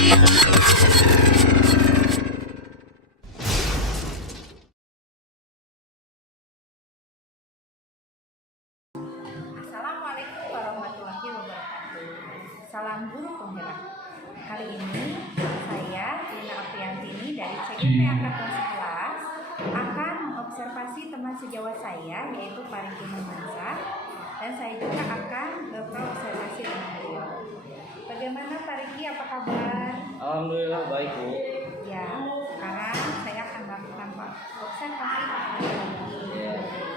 Assalamualaikum warahmatullahi wabarakatuh. Salam guru penggerak. Hari ini saya Lina Apriantini dari CGP Angkatan 11 akan mengobservasi teman sejawat saya yaitu Pariki Mansa, dan saya juga akan berobservasi dengan beliau. Bagaimana Pariki, apa kabar? Alhamdulillah baik, Bu. Ya, sekarang saya akan melakukan observasi Pariki.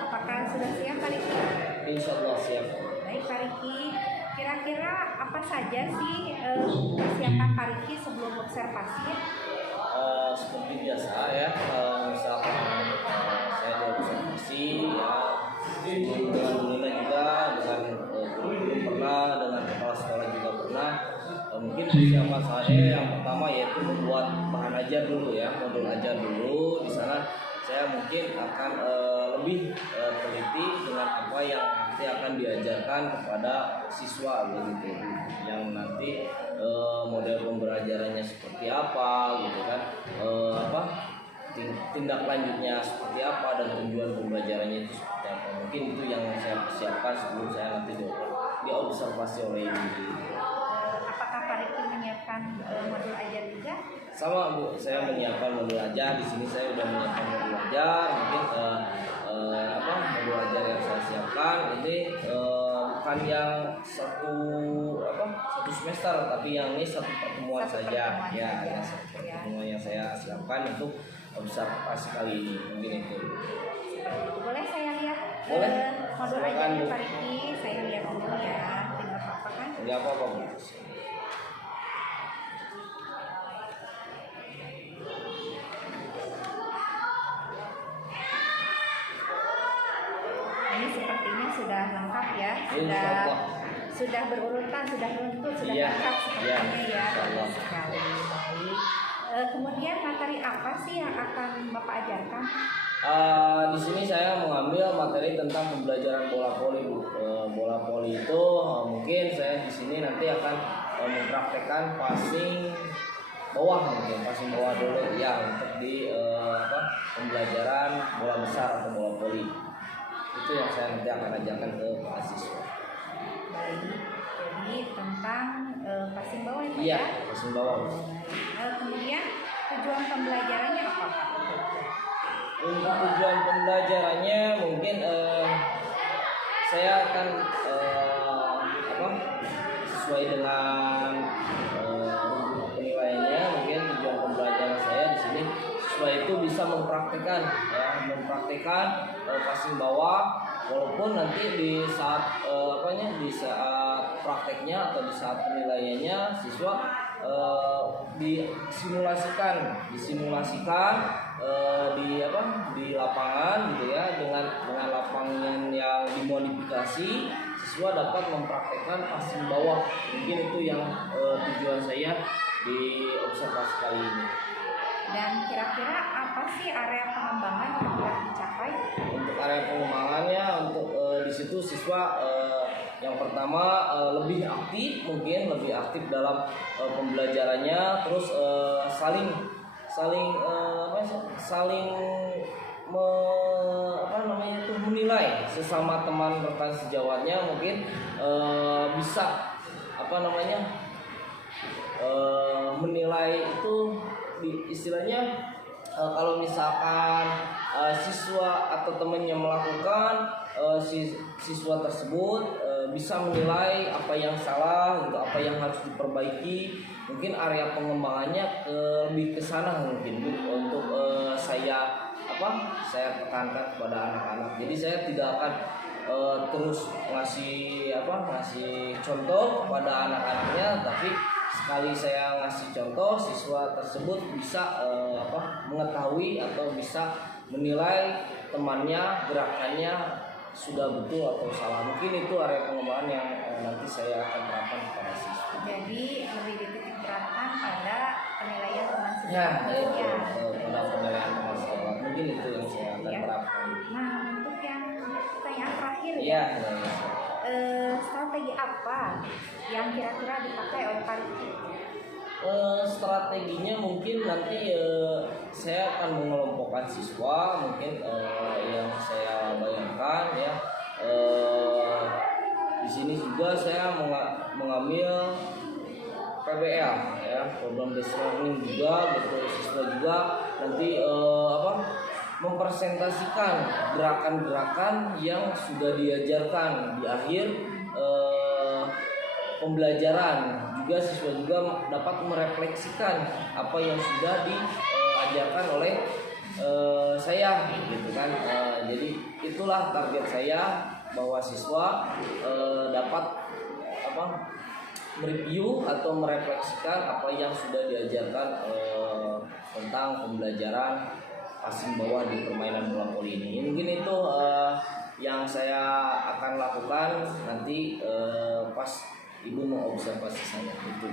Apakah sudah siap Pariki? Insya Allah siap. Baik Pariki, kira-kira apa saja sih persiapan Pariki sebelum observasi? Seperti biasa ya, misalkan saya diobservasi ya, dengan guruna juga, dengan guru pernah, dengan kepala sekolah juga pernah. Mungkin persiapan saya yang pertama yaitu membuat bahan ajar dulu ya, modul ajar dulu. Di sana saya mungkin akan lebih teliti dengan apa yang nanti akan diajarkan kepada siswa begitu, yang nanti model pembelajarannya seperti apa gitu kan, tindak lanjutnya seperti apa, dan tujuan pembelajarannya itu seperti apa. Mungkin itu yang saya persiapkan sebelum saya nanti diobservasi oleh ibu. Apakah Pariki menyiapkan modul ajar juga? Sama Bu, saya menyiapkan modul ajar. Di sini saya sudah menyiapkan modul ajar. Mungkin modul ajar yang saya siapkan ini bukan yang satu semester, tapi yang ini satu pertemuan saja. Satu pertemuan yang saya siapkan untuk observasi kali ini. Mungkin itu. Boleh saya lihat modul ajarnya Pariki? Saya lihat dulu ya. Tidak apa-apa kan? Tidak apa-apa Bu. Ini sepertinya sudah lengkap ya, sudah berurutan, sudah runtut, sudah lengkap sepertinya ya. Bagus sekali. Baik. Kemudian materi apa sih yang akan Bapak ajarkan? Di sini saya mengambil materi tentang pembelajaran bola voli, Bu. Bola voli itu mungkin saya di sini nanti akan mempraktekkan passing bawah, mungkin passing bawah dulu ya, untuk di pembelajaran bola besar atau bola voli. Itu yang saya nanti akan ajarkan ke mahasiswa. Baik, jadi tentang passing bawah ya Pak? Iya, passing bawah. Kemudian tujuan pembelajarannya apa Pak? Untuk tujuan pembelajarannya mungkin saya akan sesuai dengan penilaiannya. Mungkin tujuan pembelajaran saya di sini siswa itu bisa mempraktikkan passing bawah, walaupun nanti di saat prakteknya atau di saat penilaiannya siswa disimulasikan di lapangan gitu ya, dengan lapangan yang dimodifikasi, siswa dapat mempraktekkan passing bawah. Mungkin itu yang tujuan saya di observasi kali ini. Dan kira-kira apa sih area pengembangan yang telah dicapai? Untuk area pengembangannya, untuk di situ siswa yang pertama lebih aktif dalam pembelajarannya, terus menilai sesama teman rekan sejawatnya. Mungkin bisa menilai itu istilahnya, kalau misalkan siswa atau temannya melakukan, siswa tersebut bisa menilai apa yang salah gitu, apa yang harus diperbaiki. Mungkin area pengembangannya lebih ke sana mungkin Bu, untuk saya tekankan kepada anak-anak. Jadi saya tidak akan terus ngasih contoh kepada anak-anaknya, tapi sekali saya ngasih contoh, siswa tersebut bisa mengetahui atau bisa menilai temannya gerakannya sudah betul atau salah. Mungkin itu area pengembangan yang nanti saya akan terapkan kepada siswa. Jadi lebih dititik beratkan pada penilaian teman sejawat. Ya, pada penilaian teman sejawat. Mungkin itu yang saya akan terapkan. Nah, untuk yang pertanyaan terakhir strategi apa yang kira-kira dipakai oleh Pariki? Strateginya mungkin nanti saya akan mengelompokkan siswa, mungkin yang saya bayangkan ya. Di sini juga saya mengambil PBL ya, program based learning juga gitu. Siswa juga nanti mempresentasikan gerakan-gerakan yang sudah diajarkan di akhir pembelajaran. Juga siswa juga dapat merefleksikan apa yang sudah diajarkan oleh saya gitu kan. Jadi itulah target saya, bahwa siswa dapat mereview atau merefleksikan apa yang sudah diajarkan tentang pembelajaran passing bawah di permainan bola voli ini. Mungkin itu yang saya akan lakukan nanti pas Ibu mengobservasi saya itu.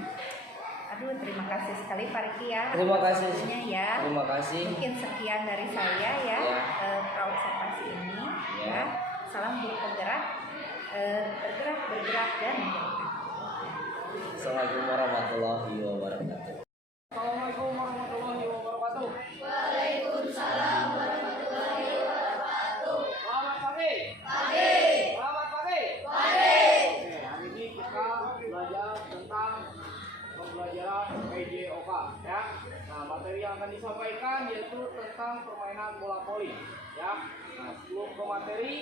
Aduh, terima kasih sekali Pak Riki ya. Terima kasih. Ya. Terima kasih. Mungkin sekian dari saya ya, observasi ini. Ya. Salam guru penggerak, bergerak dan mengerakkan. Assalamualaikum warahmatullahi wabarakatuh. Assalamualaikum warahmatullahi wabarakatuh. Waalaikumsalam warahmatullahi wabarakatuh. Selamat pagi. Pagi. Selamat pagi. Pagi. Oke, hari ini kita belajar tentang pembelajaran PJOK ya. Nah, materi yang akan disampaikan yaitu tentang permainan bola voli ya. Nah, sebelum ke materi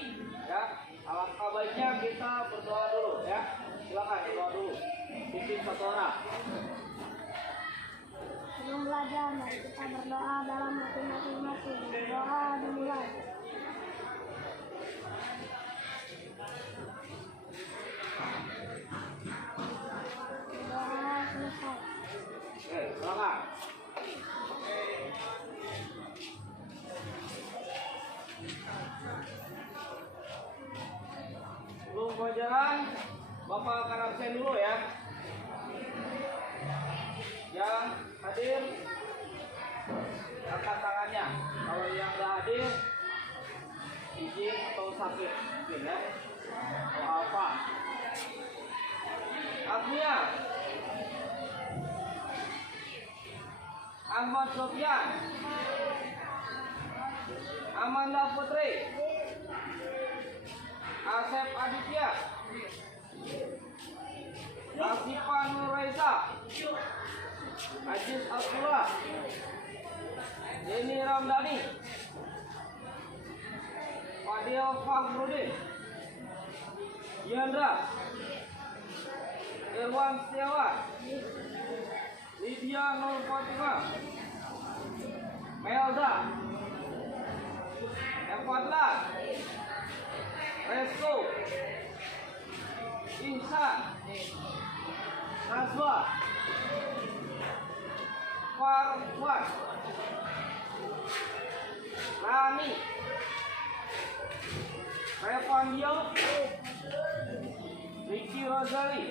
ya, alangkah baiknya kita berdoa dulu ya. Silakan berdoa dulu. Pimpin satu orang. Sebelum belajar, mari kita berdoa dalam hati masing-masing. Doa dimulai. Doa selesai. Oke, silakan. Sebelum pelajaran, Bapak akan absen dulu ya. Yang hadir angkat tangannya. Kalau yang nggak hadir, izin atau sakit mungkin ya. Atau apa? Agnia, Ahmad Sofyan, Amanda Putri, Asep Aditya, Asifa Nurraisa, Aziz Abdullah, Denny Ramdhani, Fadil Fahrudin, Yandra, Irwan Setiawan, Lydia Nur Fatimah, Melda, Evadla, Resto, Insan, Nazwa, Farwan, Rani, Revandio, Ricky Rosali,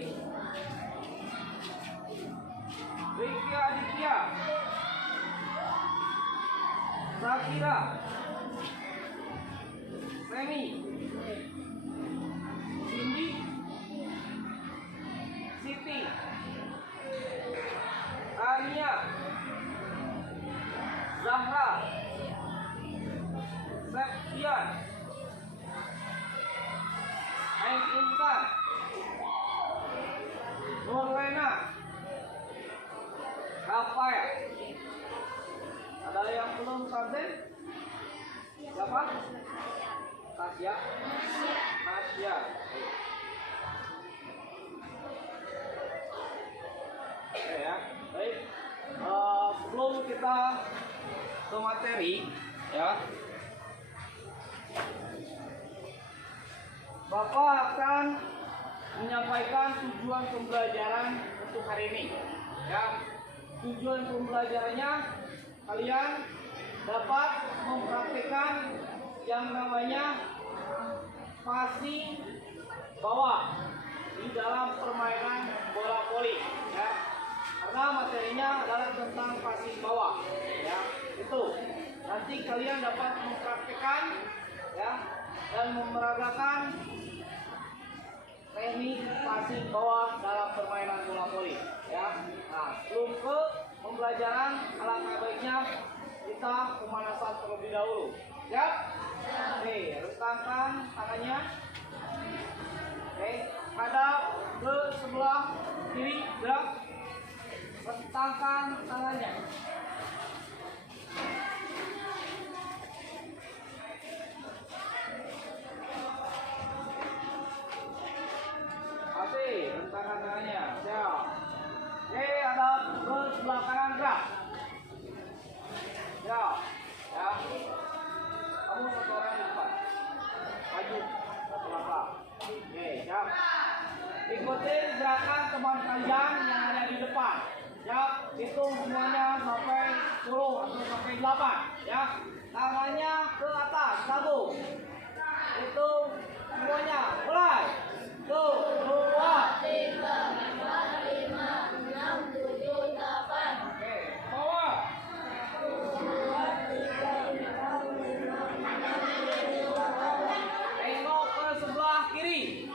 Ricky Aditya, Sakira, Remy, Cindy, Siti, Ania, Zahra, Septian, Ain Intan, Nurlena, Rafael. Ada yang belum absen? Siapa? Tasya, Tasya. Oke ya, baik. Sebelum kita ke materi, ya, Bapak akan menyampaikan tujuan pembelajaran untuk hari ini. Ya, tujuan pembelajarannya kalian dapat mempraktikkan yang namanya passing bawah di dalam permainan bola voli ya. Karena materinya adalah tentang passing bawah ya. Itu nanti kalian dapat mempraktikkan ya dan memeragakan teknik passing bawah dalam permainan bola voli ya. Nah, sebelum ke pembelajaran, alangkah baiknya kita pemanasan terlebih dahulu. Siap? Oke, rentangkan tangannya. Oke, hadap ke sebelah kiri, gerak. Rentangkan tangannya. Oke, rentangkan tangannya. Siap. Oke, hadap ke sebelah kanan, gerak. Siap. Ya. Kamu satu orang di depan. Maju ke belakang. Oke, siap. Ikutin gerakan teman kalian yang ada di depan. Siap. Hitung semuanya sampai 10 atau sampai 8. Ya. Tangannya ke atas, sambung. Hitung semuanya. Mulai. 1, 2, 3, 4, 5, 6, 7, 8. Oke, bawah. Tengok ke sebelah kiri.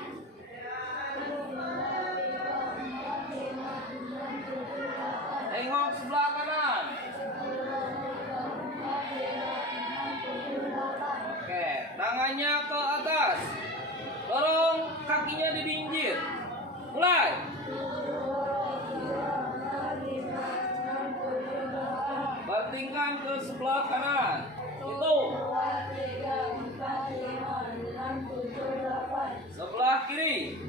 Tengok sebelah kanan. Oke, tangannya ke atas. Dorong kakinya dibinjir. Mulai. Bantingkan ke sebelah kanan. Hitung. Sebelah kiri.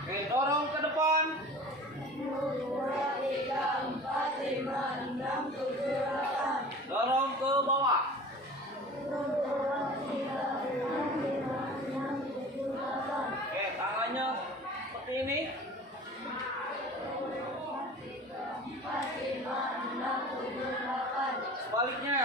Oke, dorong ke depan. Dorong ke bawah. Oke, tangannya seperti ini. Sebaliknya.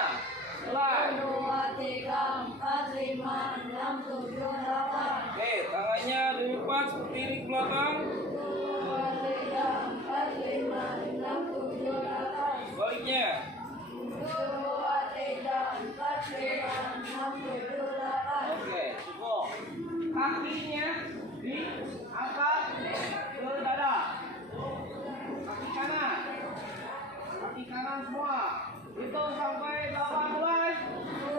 Mulai. 2, 3, 4, 5, 6, 7, 8. Oke, tangannya dilipat seperti ini ke belakang. 2, 3, 4, 5, 6, 7, 8. Sebaliknya. 2, 3, 4, 5, 6, 7, 8. Oke, cukup. Kakinya diangkat ke dada. Kaki kanan. Kaki kanan semua. Hitung sampai 8, mulai. 2,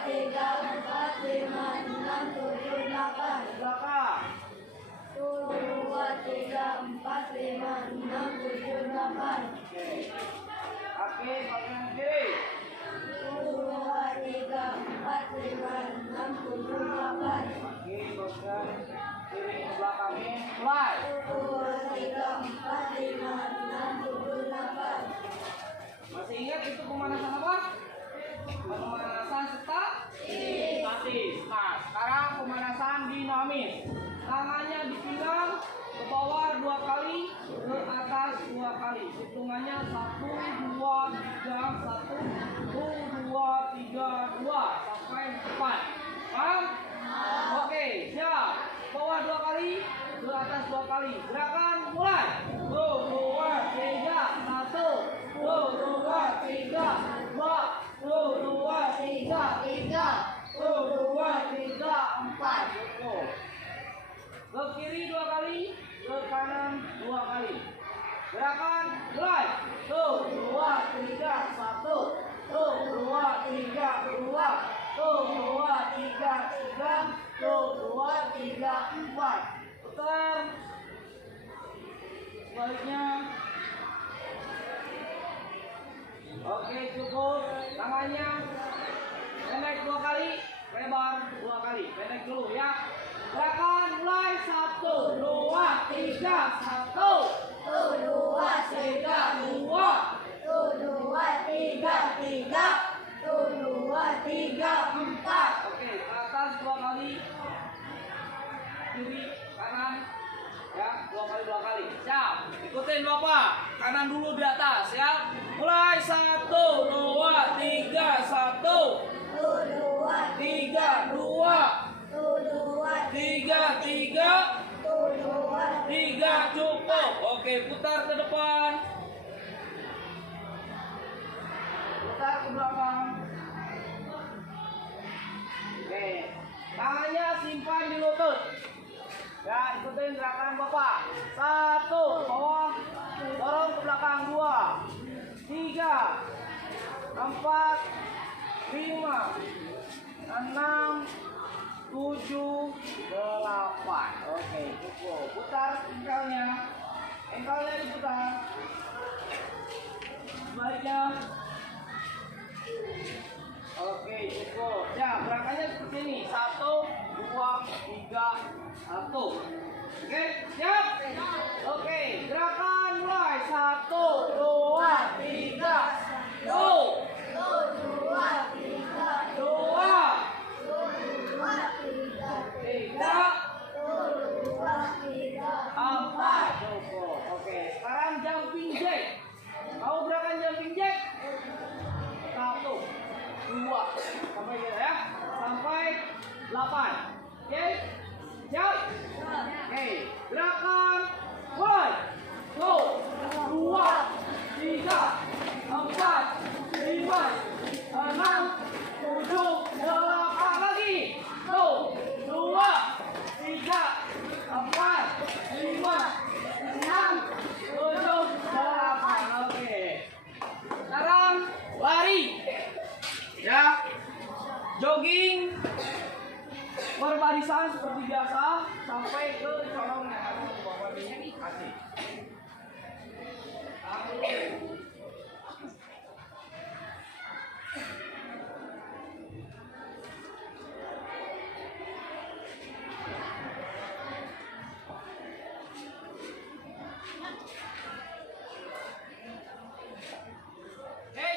3, 4, 5, 6, 7, 8. Belakang. 2, 3, 4, 5, 6, 7, 8. Oke. Kaki bagian kiri. 2, 3, 4, 5, 6, 7, 8. Kaki bagian kiri ke belakangnya. Mulai. 2, 3, 4, 5, 6, 7, 8. Masih ingat itu pemanasan apa? Pemanasan statis. Nah, sekarang pemanasan dinamis. Tangannya dipinggang ke bawah 2 kali, ke atas 2 kali. Hitungannya 1, 2, 3, 1, 2, 3, 2 sampai 4. Paham? Oke, siap. Bawah 2 kali, ke atas 2 kali. Gerakan mulai. 1, 2, 3, 1. 1, 2, 3, 2. 1, 2, 3, 3. 1, 2, 3, 4. Cukup. Ke kiri 2 kali, ke kanan 2 kali. Gerakan mulai. 1, 2, 3, 1. 1, 2, 3, 2. 1, 2, 3, 3. 1, 2, 3, 4. Putar. Sebaliknya. Oke, cukup. Tangannya pendek 2 kali, lebar 2 kali. Pendek dulu ya. Gerakan mulai. 1, 2, 3, 1. 1, 2, 3, 2. 1, 2, 3, 3. 1, 2, 3, 4. Oke, ke atas 2 kali. Kiri, kanan. Ya, 2 kali 2 kali. Siap. Ikutin Bapak. Kanan dulu di atas ya. Mulai. 1, 2, 3, 1. 2, 3, 2. 2, 3, 3. 2, 3 cukup. Oke, putar ke depan. Putar ke belakang. Oke, tangannya simpan di lutut. Ya, ikutin gerakan Bapak. 1, bawah, dorong ke belakang. 2, 3, 4, 5, 6, 7, 8. Oke, cukup. Putar engkelnya. Engkelnya diputar. Sebaliknya. Oke, cukup. Ya, gerakannya seperti ini. 1, 2, 3, 1. Oke, siap? Oke, gerakan mulai. 1, 2, 3, go. 2, 3, 4. Cukup. Oke, sekarang jumping jack. Mau gerakan jumping jack? 1, 2, sampai gitu ya, sampai 8. Oke, siap? Oke, gerakan mulai. Go. 2, 3, 4, 5, 6, 7, 8. Lagi. Go. 2, 3, 4, 5, 6, 7, 8. Oke. Sekarang lari. Ya, jogging berbarisan seperti biasa sampai ke colong yang ada di bawah ini kaki.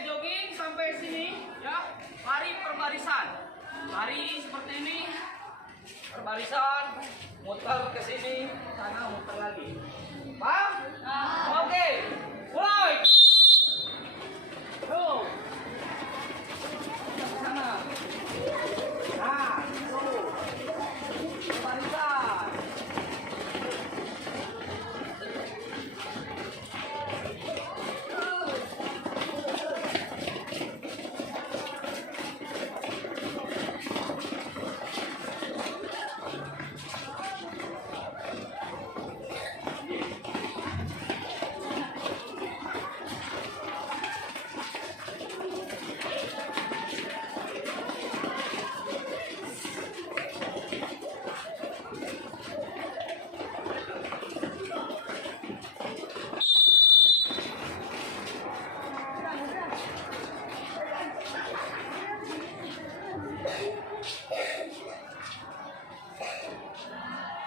Jogging sampai sini ya, lari perbarisan. Lari seperti ini, perbarisan, muter ke sini, sana muter lagi. Paham? Oke, mulai. Tuh. Sana. Nah, tuh. Perbarisan.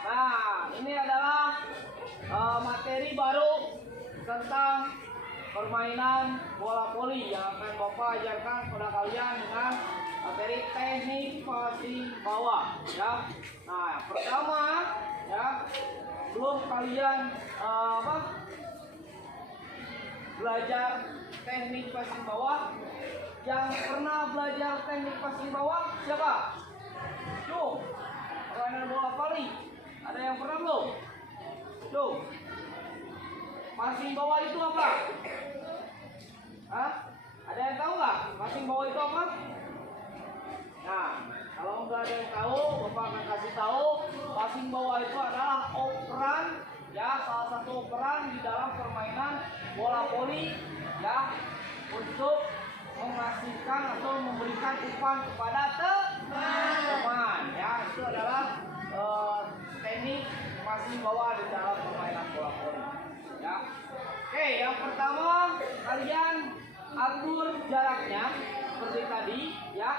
Nah, ini adalah materi baru tentang permainan bola voli yang akan Bapak ajarkan kepada kalian dengan materi teknik passing bawah ya. Nah, pertama ya, belum kalian belajar teknik passing bawah, yang pernah belajar teknik passing bawah siapa? Tuh, permainan bola voli. Ada yang pernah belum? Tuh. Passing bawah itu apa? Hah? Ada yang tahu nggak? Passing bawah itu apa? Nah, kalau nggak ada yang tahu, Bapak akan kasih tahu. Passing bawah itu adalah operan, ya, salah satu operan di dalam permainan bola voli, ya, untuk menghasilkan atau memberikan umpan kepada teman. Ya, itu adalah teknik passing bawah di dalam permainan bola voli. Ya. Oke, yang pertama kalian atur jaraknya seperti tadi, ya.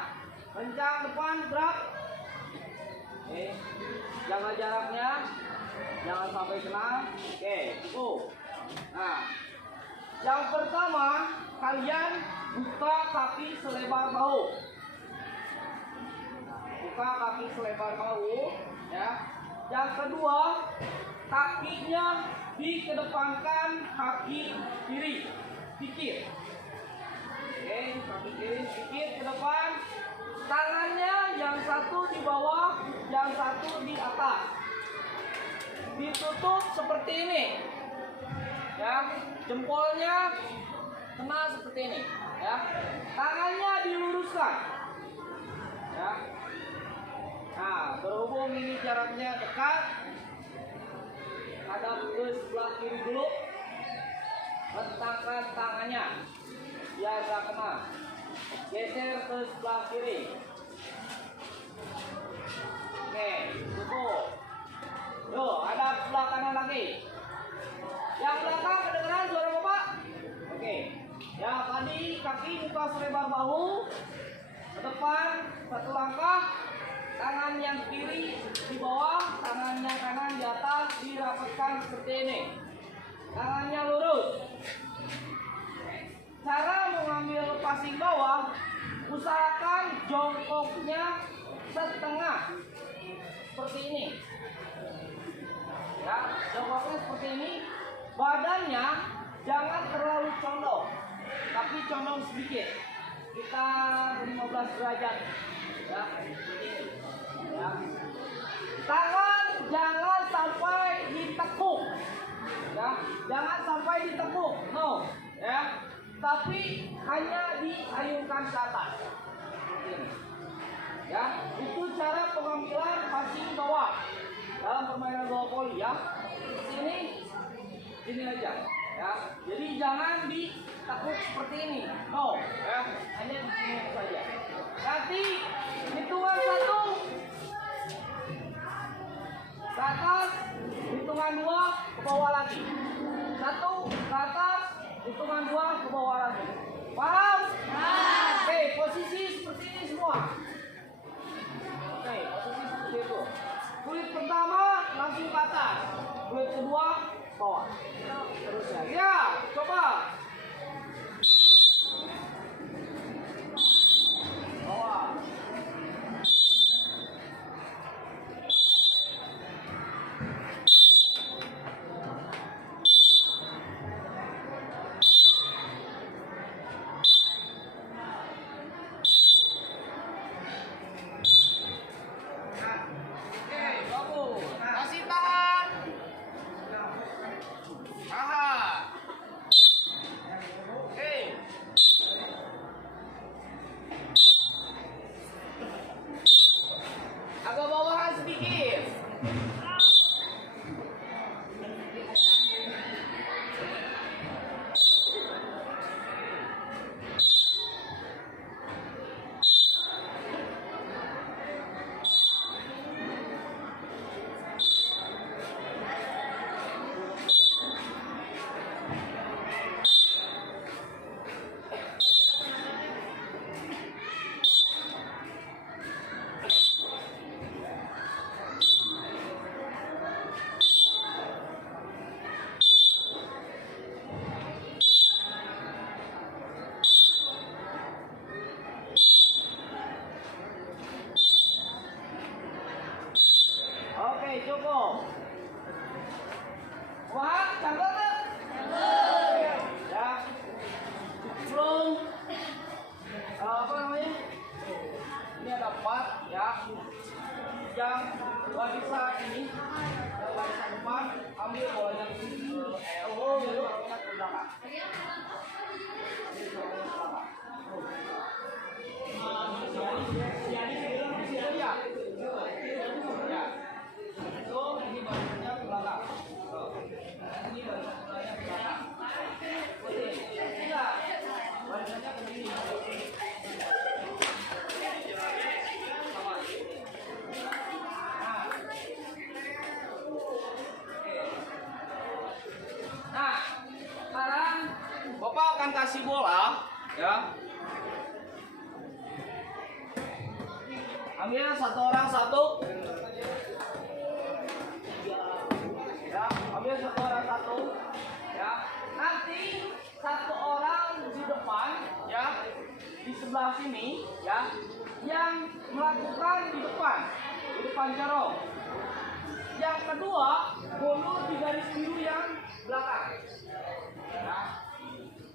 Kencang depan, gerak. Oke, jaga jaraknya, jangan sampai kena. Oke, cukup. Nah, yang pertama kalian buka kaki selebar bahu. Buka kaki selebar bahu, ya. Yang kedua, kakinya dikedepankan kaki kiri, dikit. Oke, kaki kiri sedikit ke depan. Tangannya yang satu di bawah, yang satu di atas. Ditutup seperti ini. Ya, jempolnya kena seperti ini. Ya, tangannya diluruskan. Ya. Nah, berhubung ini jaraknya dekat, ke sebelah kiri dulu. Letakkan tangannya biar gak kena. Geser ke sebelah kiri. Oke, cukup. Yuk, ada sebelah kanan lagi. Yang belakang kedengeran suara Bapak? Oke. Ya, tadi kaki buka selebar bahu. Ke depan satu langkah. Tangan yang kiri di bawah, tangannya kanan di atas, dirapatkan seperti ini. Tangannya lurus. Cara mengambil passing bawah, usahakan jongkoknya setengah seperti ini. Ya, jongkoknya seperti ini. Badannya jangan terlalu condong, tapi condong sedikit. Kita 15 derajat. Ya, ini. Ya. Tangan jangan sampai ditekuk. Ya, jangan sampai ditekuk. No, ya. Tapi hanya diayunkan ke atas. Ini. Ya, itu cara pengambilan passing bawah dalam permainan bola voli ya. Sini aja. Ya, jadi jangan ditekuk seperti ini. No, ya. Hanya di sini saja. Nanti hitungan 1 ke atas, hitungan 2 ke bawah lagi. 1 ke atas, hitungan 2 ke bawah lagi. Paham? Oke, posisi seperti ini semua. Oke, posisi seperti itu. Kulit pertama langsung ke atas, kulit kedua bawah. Terusnya. Ya, coba. Bawah. Agak bawahan sedikit. Oke, cukup. Wah, canggung nggak? Ya. Belum. Apa namanya? Ini ada 4 ya. Yang barisan ini, yang barisan depan, ambil bolanya ke belakang. Ini barisannya ke belakang. Ini barisannya ke belakang. Tidak, barisannya ke sini. Nah, sekarang Bapak akan kasih bola, ya. Ambil satu orang satu. Ya, ambil satu orang satu. Ya, nanti satu orang di depan, ya, di sebelah sini, ya, yang melakukan di depan jarum. Yang kedua, bolur di garis biru yang belakang. Ya.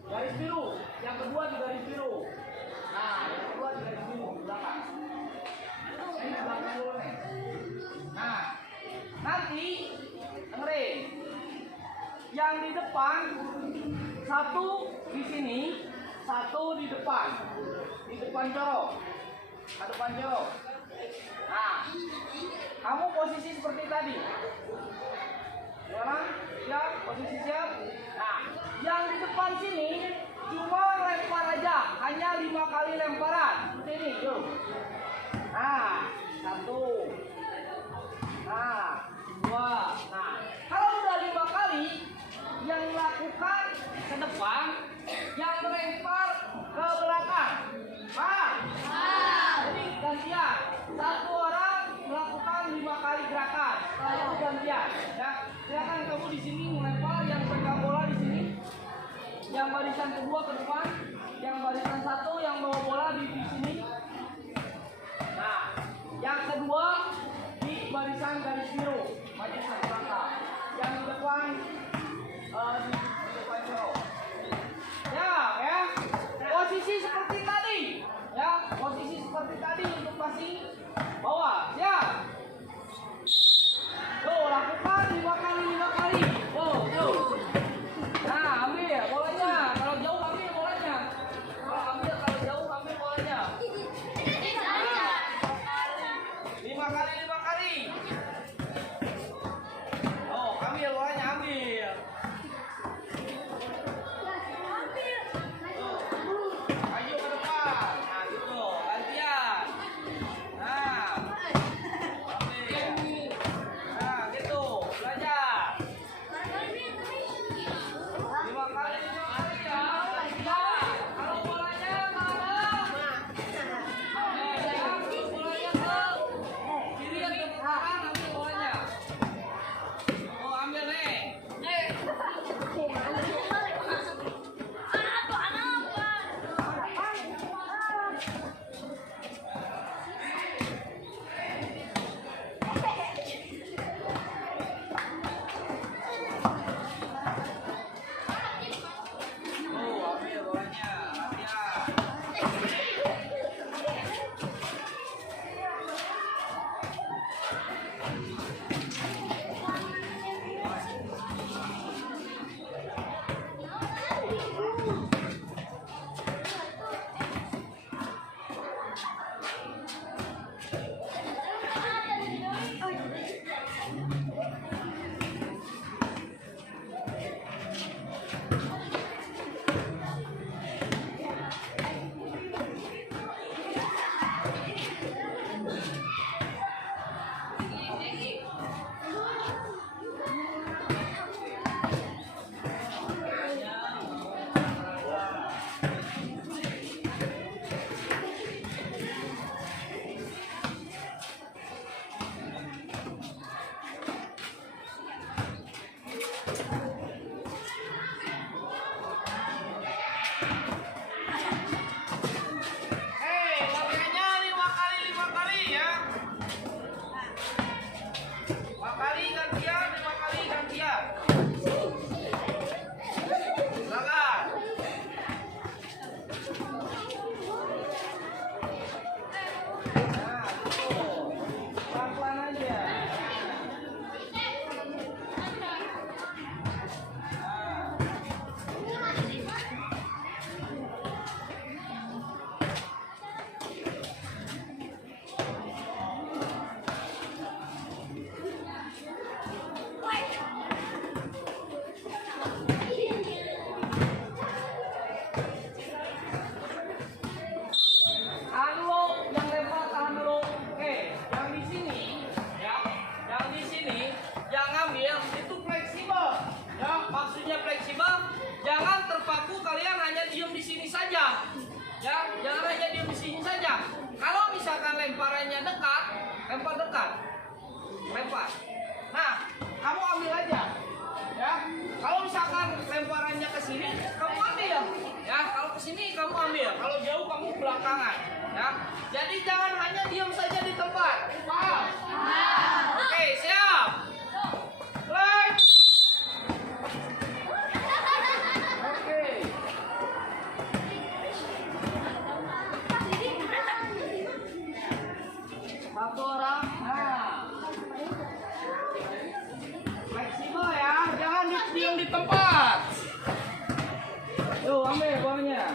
Garis biru, yang kedua di garis biru. Nah, yang kedua di garis biru belakang. Ini belakang dulu nih. Nah, nanti dengerin. Yang di depan satu di sini, satu di depan jorok. Ada depan jorok. Nah, kamu posisi seperti tadi. Ya kan? Siap, posisi siap. Nah, yang di depan sini cuma lempar aja, hanya 5 kali lemparan. Seperti ini, yuk. Nah, 1. Nah, 2. Nah, kalau udah 5 kali, yang lakukan ke depan, yang melempar ke belakang. Paham? Jadi gantian. Satu orang melakukan 5 kali gerakan. Setelah itu gantian. Ya, silakan kamu di sini melempar, yang pegang bola di sini. Yang barisan kedua ke depan, yang barisan satu yang bawa bola di sini. Nah, yang kedua di barisan garis biru, maju satu langkah. Yang di depan di depan ceruk. Ya, posisi seperti tadi. Ya, posisi seperti tadi untuk passing bawah. Ya. Tuh, lakukan 5 kali 5 kali. Tuh. Nah, ambil bolanya. Kalau jauh ambil bolanya. Kalau jauh ambil bolanya. 5 kali 5 kali. Oh, ambil bolanya, ambil. Maju ke depan. Nah, gitu. Gantian. Nah. Ambil. Nah, gitu. Belajar. 5 kali 5 kali ya. Gantian. Kalau bolanya mana? Jangan terus bolanya ke kiri atau ke kanan, ambil bolanya. Oh, ambil nih. Oh, ambil bolanya. Latihan. Latihannya 5 kali 5 kali ya. 5 kali gantian, 5 kali gantian. Silakan. Nah, tuh. Pelan-pelan aja. Tahan dulu, yang lempar tahan dulu. Oke, yang di sini, ya, yang di sini, yang ngambil itu fleksibel, ya, maksudnya fleksibel. Jangan terpaku kalian hanya diem di sini saja, ya, jangan hanya diem di sini saja. Kalau misalkan lemparannya dekat, lempar dekat, lempar. Nah, kamu ambil aja, ya. Kalau misalkan lemparannya ke sini, kamu ambil, ya. Kalau ke sini kamu ambil, kalau jauh kamu belakangan. Ya, jadi jangan hanya diam saja di tempat. Paham? Oke, siap. Mulai. Oke. Satu orang. Nah. Fleksibel ya, jangan diam di tempat. Yuk, ambil bolanya.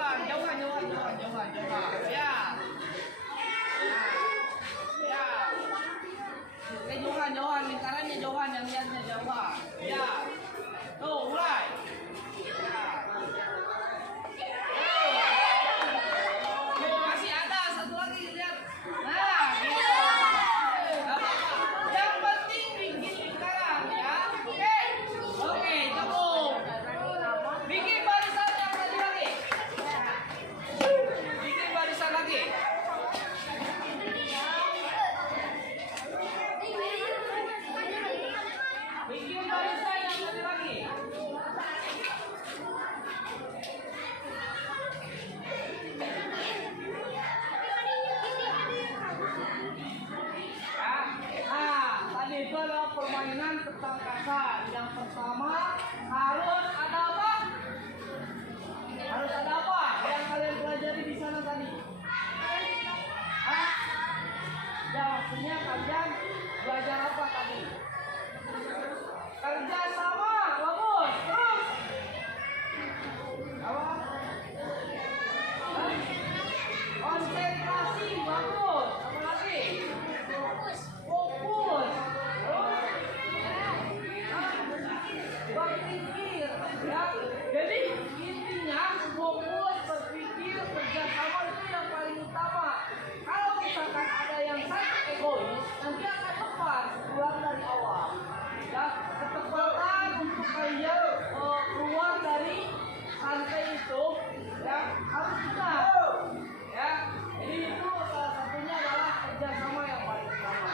jauhan. Ya. Ya. Oke, jauhan. Lingkarannya jauhan, yang lihatnya jauhan. Ya. Tuh, mulai. Ya. Tuh, masih ada satu lagi, lihat. Nah, gitu. Gak apa-apa. Yang penting bikin lingkaran, ya. Oke, cukup. Bikin barisan yang tadi lagi. Bikin barisan lagi. Bikin barisan yang tadi lagi. Nah, tadi itu adalah permainan tentang kata. Yang pertama harus ada apa? Harus ada apa yang kalian pelajari di sana tadi? Hah? Ya, maksudnya kalian belajar apa tadi? Kerja sama, bagus. Terus apa? Hah? Konsentrasi, bagus. Apa lagi? Fokus. Terus? Hah? Berpikir, ya. Jadi intinya fokus, berpikir, kerja sama itu yang paling utama. Kalau misalkan ada yang satu egois, nanti akan lepas pulang dari awal. Ya, ketepatan untuk kalian keluar dari rantai itu, ya harus benar. Ya, jadi itu salah satunya adalah kerjasama yang paling utama.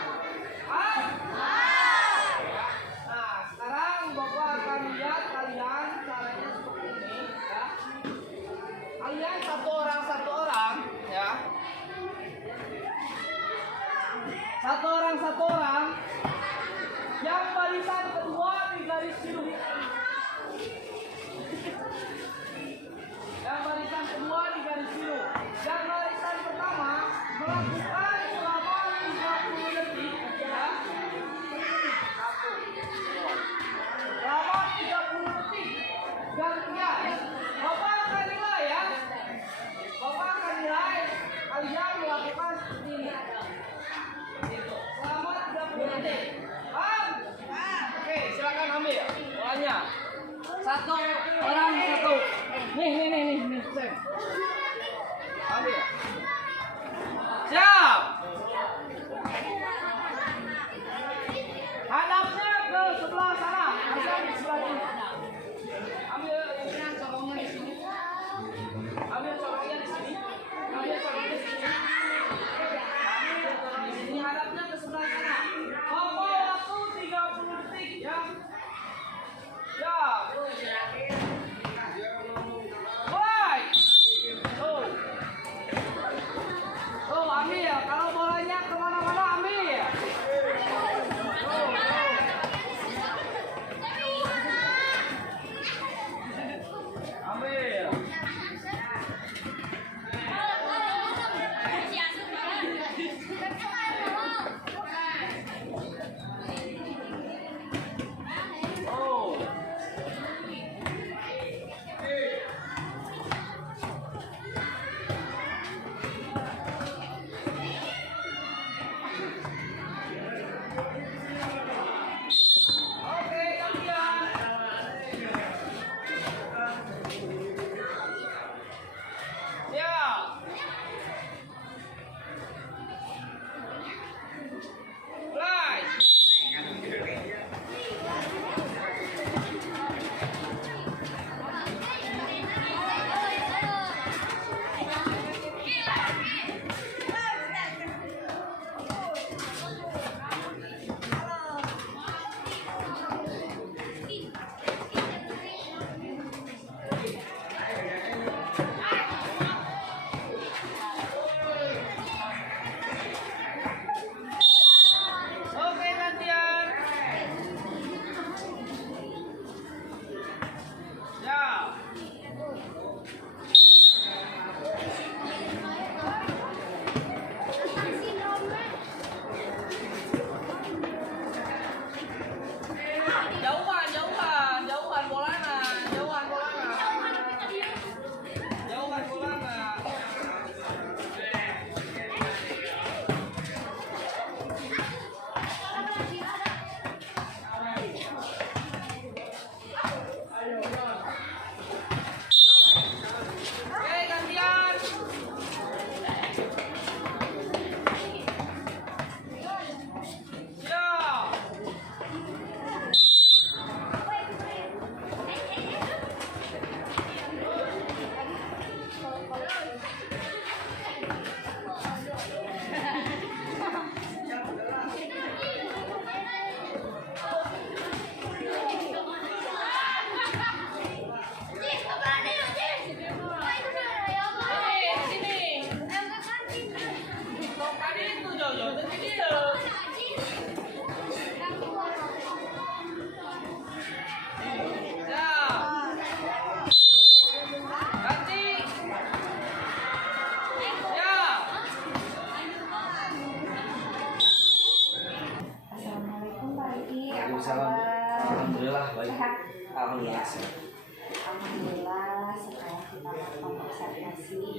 Ya. Nah, sekarang Bapak akan lihat kalian caranya seperti ini, ya. Kalian satu orang, ya. Satu orang. Yang barisan kedua di garis biru. Yang barisan kedua di garis biru. Yang barisan pertama melakukan selama 30 detik, ya. Selama 30 detik. Gantian. Bapak akan nilai, ya. Bapak akan nilai kalian melakukan seperti ini. Itu. Selama 30 detik. Paham? Oke, silakan ambil bolanya. Satu orang satu. Nih, Sam. Ambil. Siap.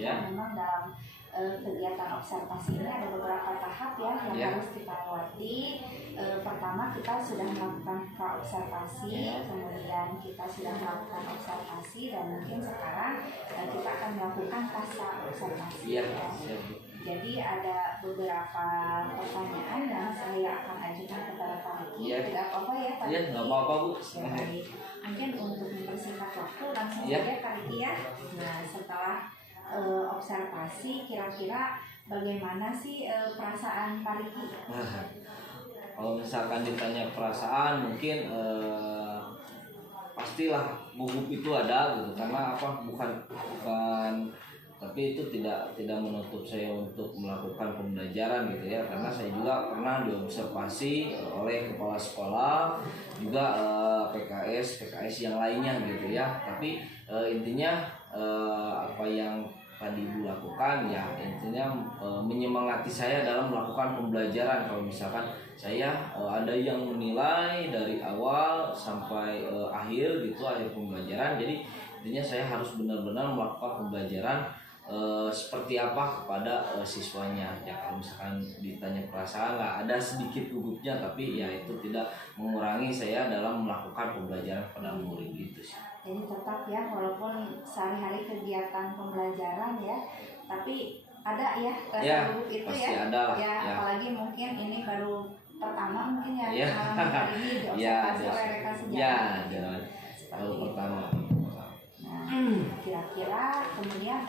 Ya. memang dalam kegiatan observasi ini ada beberapa tahap ya yang Ya. harus kita lewati. Pertama kita sudah melakukan praobservasi, Ya. kemudian kita sudah melakukan observasi, dan mungkin sekarang kita akan melakukan pasca observasi. Iya. Ya. Siap. Jadi ada beberapa pertanyaan yang saya akan ajukan kepada Pak Riki. Iya. Tidak apa-apa ya Pak Iya, Riki? nggak apa-apa, Bu. Baik. Mungkin untuk mempersingkat waktu langsung Iya. saja Pak Riki ya. Nah, setelah observasi, kira-kira bagaimana sih perasaan Pak Riki? Nah, kalau misalkan ditanya perasaan, mungkin pastilah gugup itu ada gitu, karena apa? Bukan, tapi itu tidak menutup saya untuk melakukan pembelajaran gitu ya, karena saya juga pernah diobservasi oleh kepala sekolah, juga PKS yang lainnya gitu ya. Tapi intinya apa yang tadi Ibu lakukan ya, intinya menyemangati saya dalam melakukan pembelajaran. Kalau misalkan saya ada yang menilai dari awal sampai akhir gitu, akhir pembelajaran, jadi intinya saya harus benar-benar melakukan pembelajaran seperti apa kepada siswanya. Ya kalau misalkan ditanya perasaan, lah ada sedikit gugupnya, tapi ya itu tidak mengurangi saya dalam melakukan pembelajaran pada murid gitu sih. Jadi tetap ya, walaupun sehari-hari kegiatan pembelajaran ya, tapi ada ya rasa Ya, gugup itu pasti ya. ada lah, Ya, ya. apalagi mungkin ini baru pertama mungkin ya, Ya. pengalaman kali ini diobservasi oleh rekan Ya, sejarah. jangan Seperti baru itu. pertama. Nah, kira-kira kemudian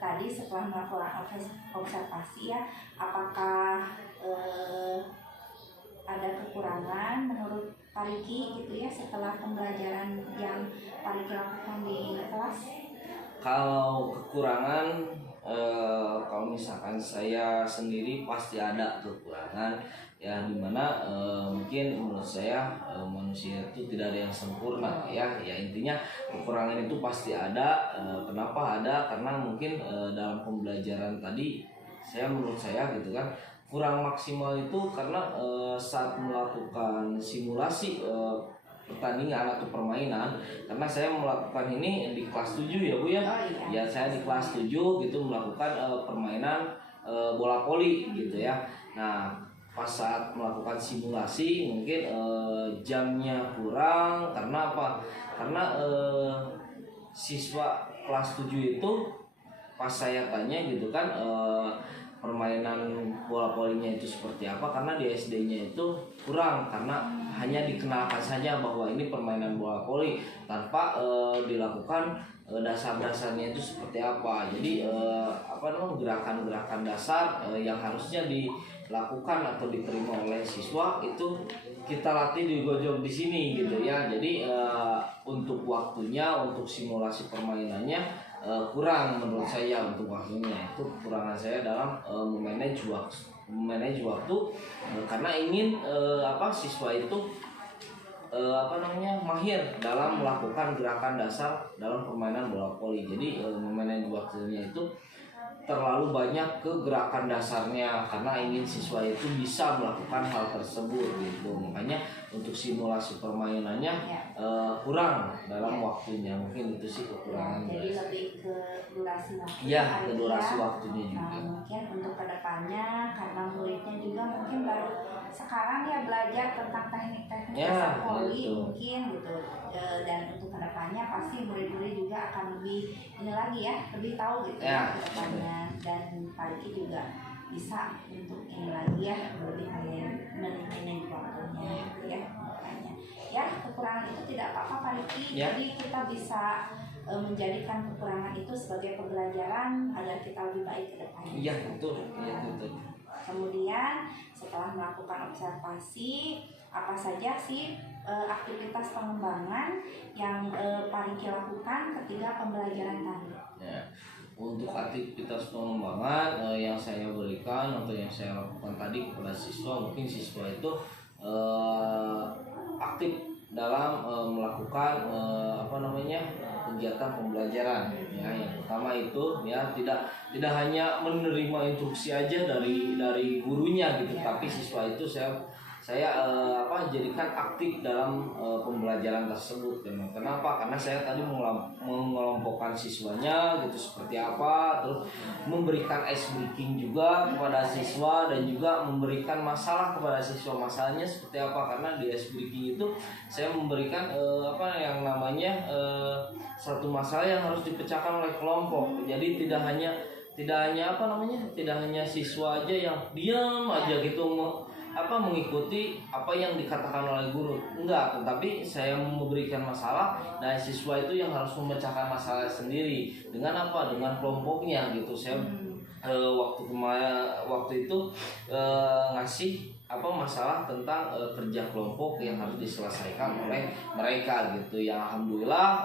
tadi setelah melakukan observasi ya, apakah ada kekurangan menurut Pak Riki gitu ya setelah pembelajaran yang Pak Riki lakukan di kelas? Kalau kekurangan, kalau misalkan saya sendiri pasti ada kekurangan ya, dimana mungkin menurut saya manusia itu tidak ada yang sempurna ya. Ya intinya kekurangan itu pasti ada. Kenapa ada? Karena mungkin dalam pembelajaran tadi menurut saya gitu kan kurang maksimal itu karena saat melakukan simulasi pertandingan atau permainan, karena saya melakukan ini di kelas 7 ya Bu ya. Oh, iya. Ya saya di kelas 7 gitu melakukan permainan bola voli gitu ya. Nah, pas saat melakukan simulasi mungkin jamnya kurang, karena apa? Karena siswa kelas 7 itu pas saya tanya gitu kan permainan bola volinya itu seperti apa, karena di SD-nya itu kurang, karena hanya dikenalkan saja bahwa ini permainan bola voli tanpa dilakukan dasar-dasarnya itu seperti apa. Jadi gerakan-gerakan dasar yang harusnya dilakukan atau diterima oleh siswa itu kita latih di gojok di sini gitu ya. Jadi untuk waktunya, untuk simulasi permainannya kurang menurut saya untuk waktunya. Itu kekurangan saya dalam memanage waktu karena ingin siswa itu mahir dalam melakukan gerakan dasar dalam permainan bola voli. Jadi memanage waktunya itu terlalu banyak ke gerakan dasarnya karena ingin siswa itu bisa melakukan hal tersebut gitu. Makanya untuk simulasi permainannya kurang dalam waktunya. Mungkin itu sih kekurangan. Jadi lebih ke durasi waktu. Iya, ke durasi waktunya juga. Nah, mungkin untuk kedepannya karena muridnya juga mungkin baru sekarang ya belajar tentang teknik-teknik dasar voli mungkin gitu. Dan untuk kedepannya pasti murid-murid juga akan lebih ini lagi ya, lebih tahu gitu ya kedepannya. Dan Pak Riki juga bisa untuk ini lagi ya, lebih manage waktunya ya. Makanya ya kekurangan itu tidak apa-apa Pak Riki. Ya. Jadi kita bisa menjadikan kekurangan itu sebagai pembelajaran agar kita lebih baik ke depannya. Iya betul, iya betul. Kemudian setelah melakukan observasi, apa saja sih aktivitas pengembangan yang Pak Riki lakukan ketika pembelajaran tadi? Ya, untuk aktivitas pengembangan yang saya berikan atau yang saya lakukan tadi kepada siswa, mungkin siswa itu aktif dalam melakukan kegiatan pembelajaran ya. Yang pertama itu ya tidak hanya menerima instruksi aja dari gurunya gitu, tapi siswa itu saya jadikan aktif dalam pembelajaran tersebut. Kenapa? Karena saya tadi mengelompokkan siswanya gitu seperti apa, terus memberikan ice breaking juga kepada siswa dan juga memberikan masalah kepada siswa, masalahnya seperti apa. Karena di ice breaking itu saya memberikan yang namanya satu masalah yang harus dipecahkan oleh kelompok. Jadi tidak hanya siswa aja yang diam aja gitu mengikuti apa yang dikatakan oleh guru, enggak, tetapi saya memberikan masalah dan siswa itu yang harus memecahkan masalah sendiri dengan kelompoknya gitu. Saya waktu itu ngasih masalah tentang kerja kelompok yang harus diselesaikan oleh mereka gitu, yang alhamdulillah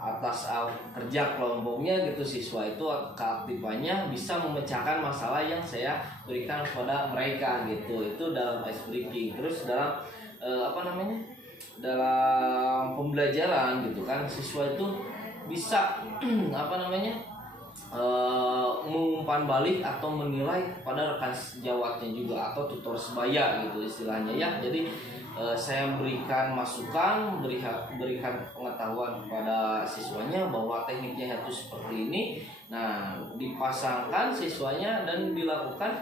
atas kerja kelompoknya gitu siswa itu keaktifannya bisa memecahkan masalah yang saya berikan kepada mereka gitu. Itu dalam ice breaking. Terus dalam dalam pembelajaran gitu kan, siswa itu bisa mengumpan balik atau menilai pada rekan sejawatnya juga atau tutor sebaya gitu istilahnya ya. Jadi saya berikan masukan, berikan pengetahuan kepada siswanya bahwa tekniknya itu seperti ini. Nah, dipasangkan siswanya dan dilakukan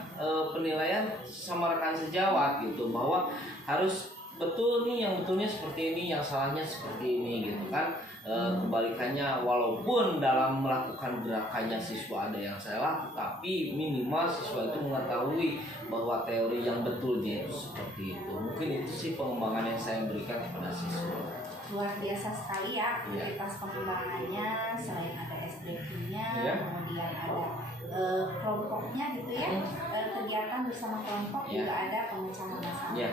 penilaian sama rekan sejawat gitu, bahwa harus betul nih, yang betulnya seperti ini, yang salahnya seperti ini gitu kan. Kebalikannya, walaupun dalam melakukan gerakannya siswa ada yang salah, tapi minimal siswa itu mengetahui bahwa teori yang betulnya itu seperti itu. Mungkin itu sih pengembangan yang saya berikan kepada siswa. Luar biasa sekali ya aktivitas pengembangannya. Selain ada SDP-nya, kemudian ada kelompoknya gitu ya, kegiatan bersama kelompok juga ada pemecahan masalahnya.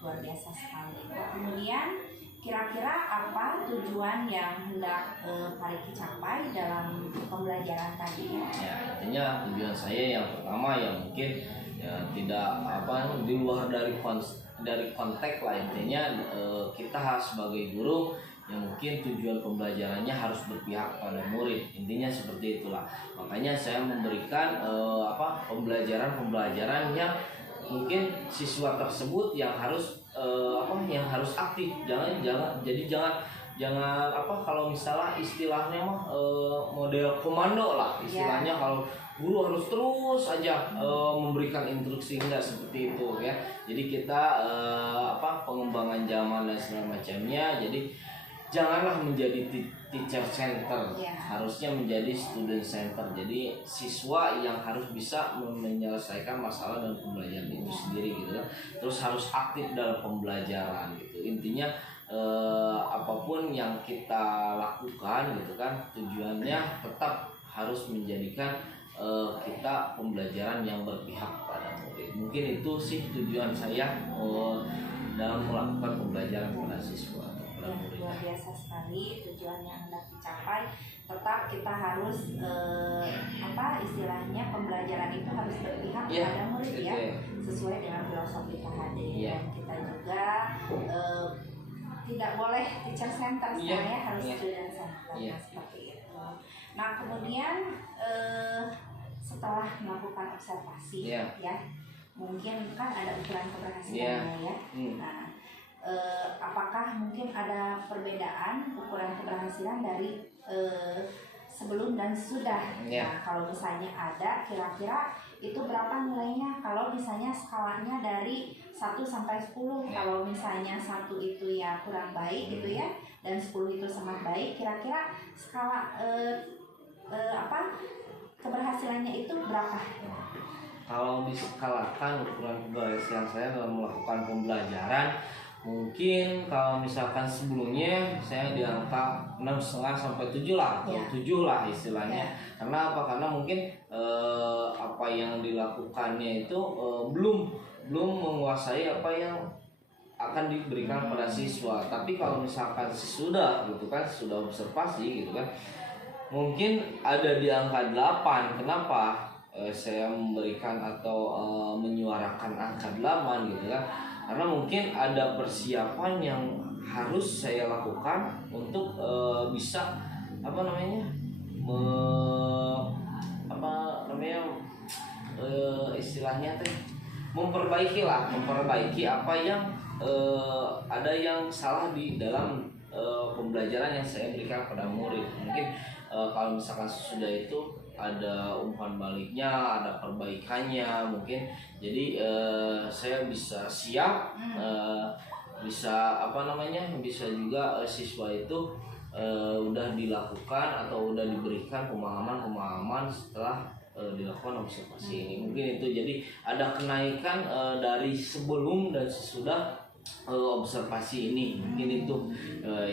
Luar biasa sekali. Kemudian kira-kira apa tujuan yang hendak Pak Riki capai dalam pembelajaran tadi ya? Ya, artinya tujuan saya yang pertama yang mungkin tidak di luar dari konteks lah, intinya kita sebagai guru yang mungkin tujuan pembelajarannya harus berpihak pada murid, intinya seperti itulah. Makanya saya memberikan pembelajaran yang mungkin siswa tersebut yang harus aktif. Jangan kalau misalnya istilahnya model komando lah istilahnya. Kalau guru harus terus aja memberikan instruksi, enggak seperti itu ya. Jadi kita pengembangan zaman dan segala macamnya, jadi janganlah menjadi teacher center, harusnya menjadi student center. Jadi siswa yang harus bisa menyelesaikan masalah dan pembelajaran itu sendiri gitu kan. Terus harus aktif dalam pembelajaran gitu. Intinya apapun yang kita lakukan gitu kan, tujuannya tetap harus menjadikan kita pembelajaran yang berpihak pada murid. Mungkin itu sih tujuan saya dalam melakukan pembelajaran pada siswa. Luar biasa sekali tujuan yang hendak dicapai. Tetap kita harus istilahnya pembelajaran itu harus berpihak kepada murid ya, sesuai dengan filosofi KHD. Dan kita juga tidak boleh teacher center, sebenarnya harus student center. Seperti itu. Nah, kemudian setelah melakukan observasi ya, mungkin kan ada ukuran keberhasilannya ya. Nah, apakah mungkin ada perbedaan ukuran keberhasilan dari sebelum dan sudah? Nah, kalau misalnya ada, kira-kira itu berapa nilainya? Kalau misalnya skalanya dari 1 sampai 10, kalau misalnya 1 itu ya kurang baik gitu ya, dan 10 itu sangat baik, kira-kira skala keberhasilannya itu berapa? Kalau diskalakan ukuran keberhasilan saya dalam melakukan pembelajaran, mungkin kalau misalkan sebelumnya saya di angka 6,5 sampai 7 lah, atau 7 lah istilahnya. Karena apa? Karena mungkin apa yang dilakukannya itu belum menguasai apa yang akan diberikan pada siswa. Tapi kalau misalkan sudah gitu kan, sudah observasi gitu kan, mungkin ada di angka 8. Kenapa saya memberikan atau menyuarakan angka 8 gitu kan? Karena mungkin ada persiapan yang harus saya lakukan untuk bisa istilahnya memperbaiki apa yang ada yang salah di dalam pembelajaran yang saya berikan pada murid. Mungkin kalau misalkan sesudah itu ada umpan baliknya, ada perbaikannya mungkin. Jadi saya bisa siap, bisa bisa juga siswa itu udah dilakukan atau udah diberikan pemahaman setelah dilakukan observasi ini. Mungkin itu, jadi ada kenaikan dari sebelum dan sesudah observasi ini. Mungkin itu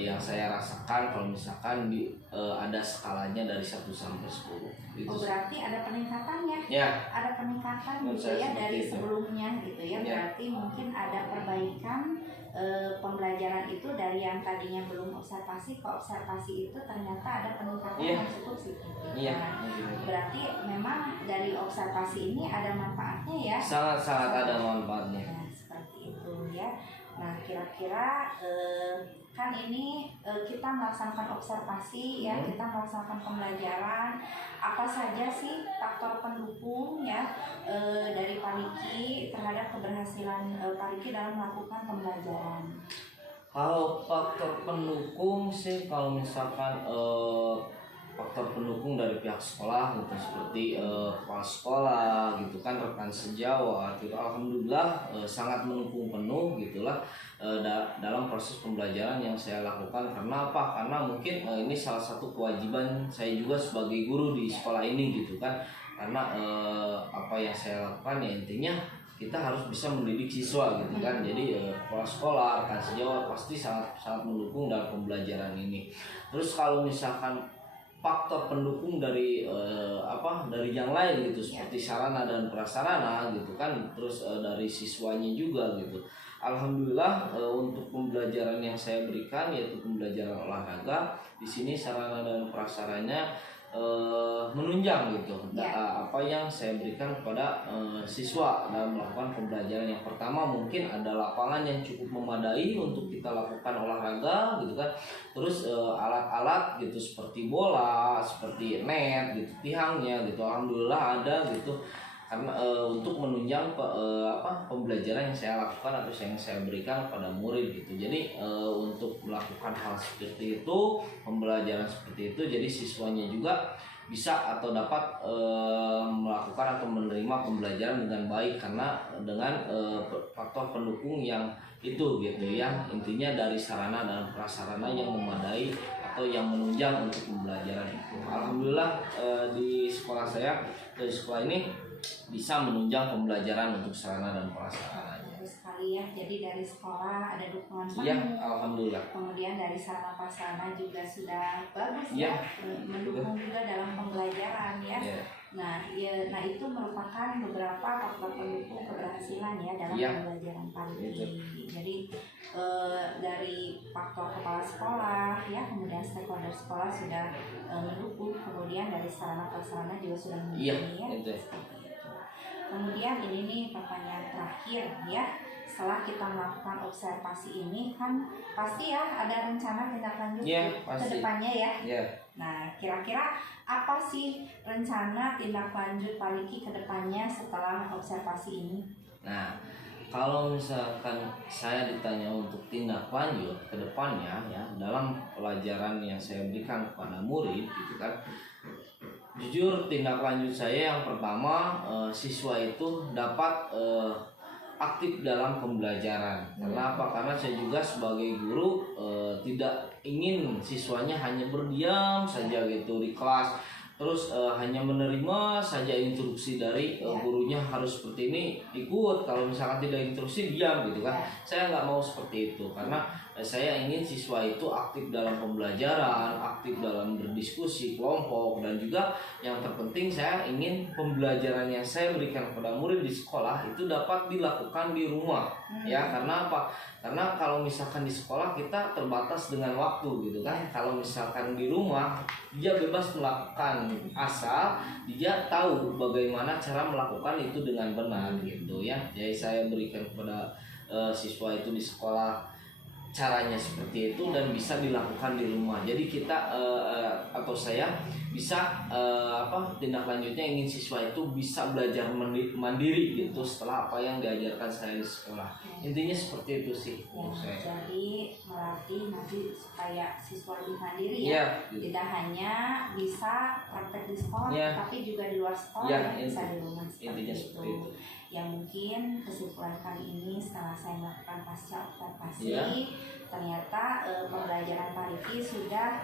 yang saya rasakan kalau misalkan ada skalanya dari 1 sampai 10 gitu. Berarti ada peningkatannya. Ya. Ada peningkatan gitu Saya ya seperti dari itu. sebelumnya gitu ya. Ya. Berarti mungkin ada perbaikan pembelajaran itu dari yang tadinya belum observasi ke observasi itu ternyata ada peningkatan Iya. yang cukup signifikan. Iya. Berarti memang dari observasi ini ada manfaatnya ya. Sangat ada manfaatnya. Nah, seperti itu ya. Nah, kira-kira kan ini kita melaksanakan observasi ya, kita melaksanakan pembelajaran. Apa saja sih faktor pendukung ya dari Paliki terhadap keberhasilan Paliki dalam melakukan pembelajaran? Kalau faktor pendukung sih, kalau misalkan faktor pendukung dari pihak sekolah gitu, seperti kepala sekolah gitu kan, rekan sejawat gitu, alhamdulillah sangat mendukung penuh gitulah dalam proses pembelajaran yang saya lakukan. Karena apa? Karena mungkin ini salah satu kewajiban saya juga sebagai guru di sekolah ini gitu kan. Karena apa yang saya lakukan ya intinya kita harus bisa mendidik siswa gitu kan. Jadi kepala sekolah, rekan sejawat pasti sangat mendukung dalam pembelajaran ini. Terus kalau misalkan faktor pendukung dari dari yang lain gitu, seperti sarana dan prasarana gitu kan, terus dari siswanya juga gitu. Alhamdulillah untuk pembelajaran yang saya berikan yaitu pembelajaran olahraga, di sini sarana dan prasarananya menunjang gitu apa yang saya berikan kepada siswa dalam melakukan pembelajaran. Yang pertama mungkin ada lapangan yang cukup memadai untuk kita lakukan olahraga gitu kan. Terus alat-alat gitu seperti bola, seperti net gitu, tiangnya gitu, alhamdulillah ada gitu. Karena untuk menunjang pembelajaran yang saya lakukan atau yang saya berikan kepada murid gitu. Jadi untuk melakukan hal seperti itu, pembelajaran seperti itu, jadi siswanya juga bisa atau dapat melakukan atau menerima pembelajaran dengan baik karena dengan faktor pendukung yang itu gitu ya. Intinya dari sarana dan prasarana yang memadai atau yang menunjang untuk pembelajaran itu. Alhamdulillah di sekolah saya, dari sekolah ini bisa menunjang pembelajaran untuk sarana dan prasarananya. Bagus sekali ya. Jadi dari sekolah ada dukungan penuh. Iya, alhamdulillah. Kemudian dari sarana prasarana juga sudah bagus ya, mendukung juga dalam pembelajaran ya. Nah, itu merupakan beberapa faktor pendukung keberhasilan ya dalam pembelajaran Paliki. Jadi dari faktor kepala sekolah ya, kemudian stakeholder sekolah sudah mendukung, kemudian dari sarana prasarana juga sudah mendukung ya. Kemudian ini nih pertanyaan terakhir ya. Setelah kita melakukan observasi ini kan pasti ya ada rencana tindak lanjut ke depannya ya. Nah, kira-kira apa sih rencana tindak lanjut Paliki ke depannya setelah observasi ini? Nah, kalau misalkan saya ditanya untuk tindak lanjut ke depannya ya dalam pelajaran yang saya berikan kepada murid gitu kan. Jujur tindak lanjut saya yang pertama siswa itu dapat aktif dalam pembelajaran. Kenapa? Karena saya juga sebagai guru tidak ingin siswanya hanya berdiam saja gitu di kelas, terus hanya menerima saja instruksi dari gurunya harus seperti ini ikut, kalau misalkan tidak instruksi diam gitu kan. Saya nggak mau seperti itu karena saya ingin siswa itu aktif dalam pembelajaran, aktif dalam berdiskusi kelompok, dan juga yang terpenting saya ingin pembelajaran yang saya berikan kepada murid di sekolah itu dapat dilakukan di rumah. Ya, karena apa? Karena kalau misalkan di sekolah kita terbatas dengan waktu gitu kan. Kalau misalkan di rumah dia bebas melakukan asal dia tahu bagaimana cara melakukan itu dengan benar gitu ya. Jadi saya berikan kepada siswa itu di sekolah caranya seperti itu dan bisa dilakukan di rumah. Jadi kita atau saya bisa tindak lanjutnya ingin siswa itu bisa belajar mandiri gitu setelah apa yang diajarkan saya di sekolah. Intinya seperti itu sih. Ya, saya. jadi melatih nanti supaya siswa lebih mandiri Iya, ya. gitu. Tidak hanya bisa praktek di sekolah, Iya. tapi juga di luar sekolah Iya, ya, bisa di rumah intinya seperti itu. Ya mungkin kesimpulan kali ini setelah saya melakukan pasca observasi, Iya. ternyata pembelajaran Pak Riki sudah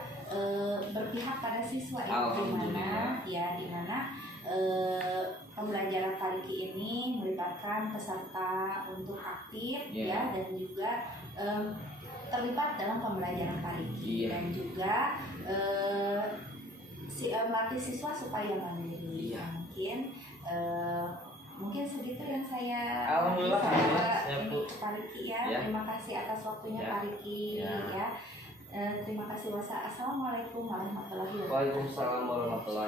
berpihak pada siswa ya, di mana pembelajaran Pak Riki ini melibatkan peserta untuk aktif ya, dan juga terlibat dalam pembelajaran Pak Riki, dan juga melatih siswa supaya mandiri. Mungkin segitu yang saya Alhamdulillah, ini Pak Riki ya. Terima kasih atas waktunya Pak Riki ya. Terima kasih. Assalamualaikum warahmatullahi wabarakatuh. Waalaikumsalam warahmatullahi